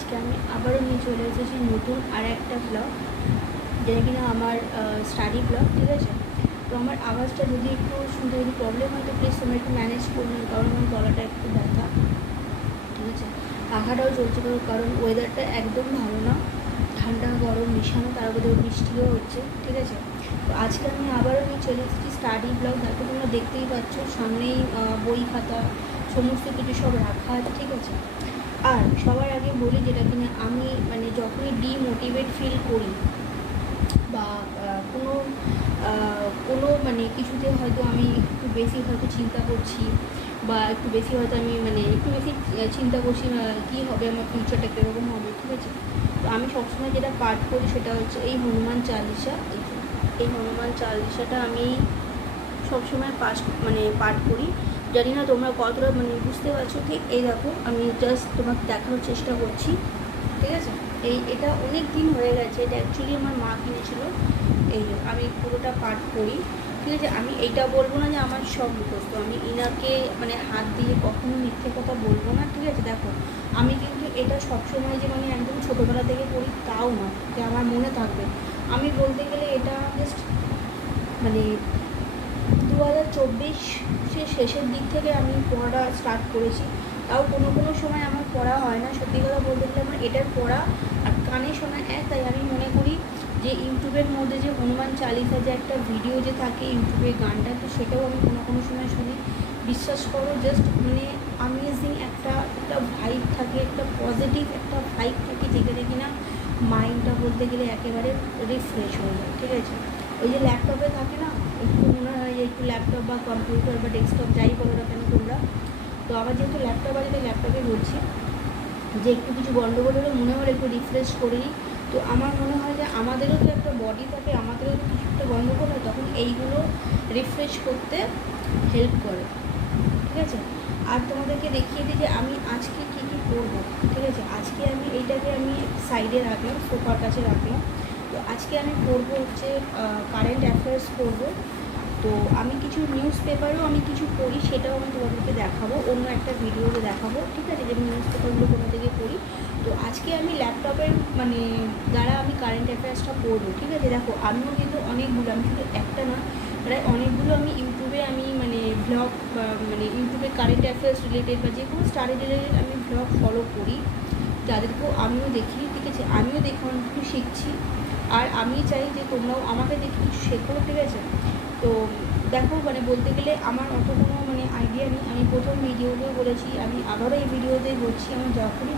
আজকে আমি আবারও নিয়ে চলে এসেছি নতুন আর একটা ব্লগ, যেটা কিনা আমার স্টাডি ব্লগ। ঠিক আছে, তো আমার আওয়াজটা যদি একটু শুনতে যদি প্রবলেম হয় তো প্লিজ তোমরা একটু ম্যানেজ করবেন, কারণ আমার গলাটা একটু ব্যথা। ঠিক আছে, পাখাটাও চলছে কারণ ওয়েদারটা একদম ভালো না, ঠান্ডা গরম মিশানো, তার মধ্যে বৃষ্টিও হচ্ছে। ঠিক আছে, তো আজকে আমি আবারও নিয়ে চলে এসেছি স্টাডি ব্লগ। দেখো তোমরা দেখতেই পাচ্ছ সামনেই বই খাতা সমস্ত কিছু সব রাখা আছে। ঠিক আছে, আর সবার আগে বলি, যেটা কিনা আমি যখনই ডিমোটিভেট ফিল করি বা কোনো কিছুতে হয়তো আমি একটু বেশি হয়তো চিন্তা করছি, বা একটু বেশি হয়তো আমি একটু বেশি চিন্তা করছি কী হবে, আমার ফিউচারটা কীরকম হবে। ঠিক আছে, তো আমি সবসময় যেটা পাঠ করি সেটা হচ্ছে এই হনুমান চালিসা। এই হনুমান চালিসাটা আমি সবসময় পাঠ করি। জানি না তোমরা কতটা বুঝতে পারছো। ঠিক এই দেখো, আমি জাস্ট তোমাকে দেখানোর চেষ্টা করছি। ঠিক আছে, এটা অনেক দিন হয়ে গেছে, এটা অ্যাকচুয়ালি আমার মা কিনেছিল। এই আমি পুরোটা পাঠ করি। ঠিক আছে, আমি এইটা বলবো না যে আমার সব মুখস্থ, আমি ইনাকে হাত দিয়ে কখনো মিথ্যে কথা বলবো না। ঠিক আছে, দেখো আমি কিন্তু এটা সবসময় যে একদম ছোটোবেলা থেকে পড়ি তাও না, যে আমার মনে থাকবে। আমি বলতে গেলে এটা জাস্ট 2024 শেষের দিক থেকে আমি পড়াটা স্টার্ট করেছি। তাও কোনো কোনো সময় আমার পড়া হয় না, সত্যি কথা বলতে গেলে আমার এটার পড়া আর কানে শোনা এক। তাই আমি মনে করি যে ইউটিউবের মধ্যে যে হনুমান চালিসা যে একটা ভিডিও যে থাকে ইউটিউবে গানটা, তো সেটাও আমি কোনো কোনো সময় শুনি। বিশ্বাস করো, জাস্ট আমেজিং একটা ভাইব থাকে, একটা পজিটিভ একটা ভাইব থাকে, যেখানে কিনা মাইন্ডটা বলতে গেলে একেবারে রিফ্রেশ হয়ে যায়। ঠিক আছে, ওই যে ল্যাপটপে থাকে না, একটু মনে হয় যে একটু ল্যাপটপ বা কম্পিউটার বা ডেস্কটপ যাই বলো না কেন তোমরা, তো আবার যেহেতু ল্যাপটপ আছে তাই ল্যাপটপে বলছি, যে একটু কিছু গণ্ডগোল হলে মনে হয় একটু রিফ্রেশ করে নিই। তো আমার মনে হয় যে আমাদেরও তো একটা বডি থাকে, আমাদেরও তো কিছু একটা গণ্ডগোল হয়, তখন এইগুলো রিফ্রেশ করতে হেল্প করে। ঠিক আছে, আর তোমাদেরকে দেখিয়ে দিই যে আমি আজকে কী কী করবো। ঠিক আছে, আজকে আমি এইটাকে আমি সাইডে রাখলাম, সোফার কাছে রাখলাম। তো আজকে আমি পড়বো হচ্ছে কারেন্ট অ্যাফেয়ার্স পড়বো। তো আমি কিছু নিউজ পেপারও আমি কিছু পড়ি, সেটাও আমি তোমাদেরকে দেখাবো, অন্য একটা ভিডিওতে দেখাবো। ঠিক আছে, যে নিউজ পেপারগুলো কোথা থেকে পড়ি। তো আজকে আমি ল্যাপটপের দ্বারা আমি কারেন্ট অ্যাফেয়ার্সটা পড়বো। ঠিক আছে, দেখো আমিও কিন্তু অনেকগুলো, আমি শুধু একটা না, প্রায় অনেকগুলো আমি ইউটিউবে ভ্লগ ইউটিউবে কারেন্ট অ্যাফেয়ার্স রিলেটেড বা যে কোনো স্টাডি রিলেটেড আমি ভ্লগ ফলো করি, যাদেরকেও আমিও দেখি। ঠিক আছে, আমিও দেখে অনেক কিছু শিখছি, আর আমি চাই যে তোমরাও আমাকে দেখে কিছু শেখো। ঠিক আছে, তো দেখো বলতে গেলে আমার অত কোনো আইডিয়া নেই। আমি প্রথম ভিডিওতেও বলেছি, আমি আবারও এই ভিডিওতেই বলছি, আমার যখনই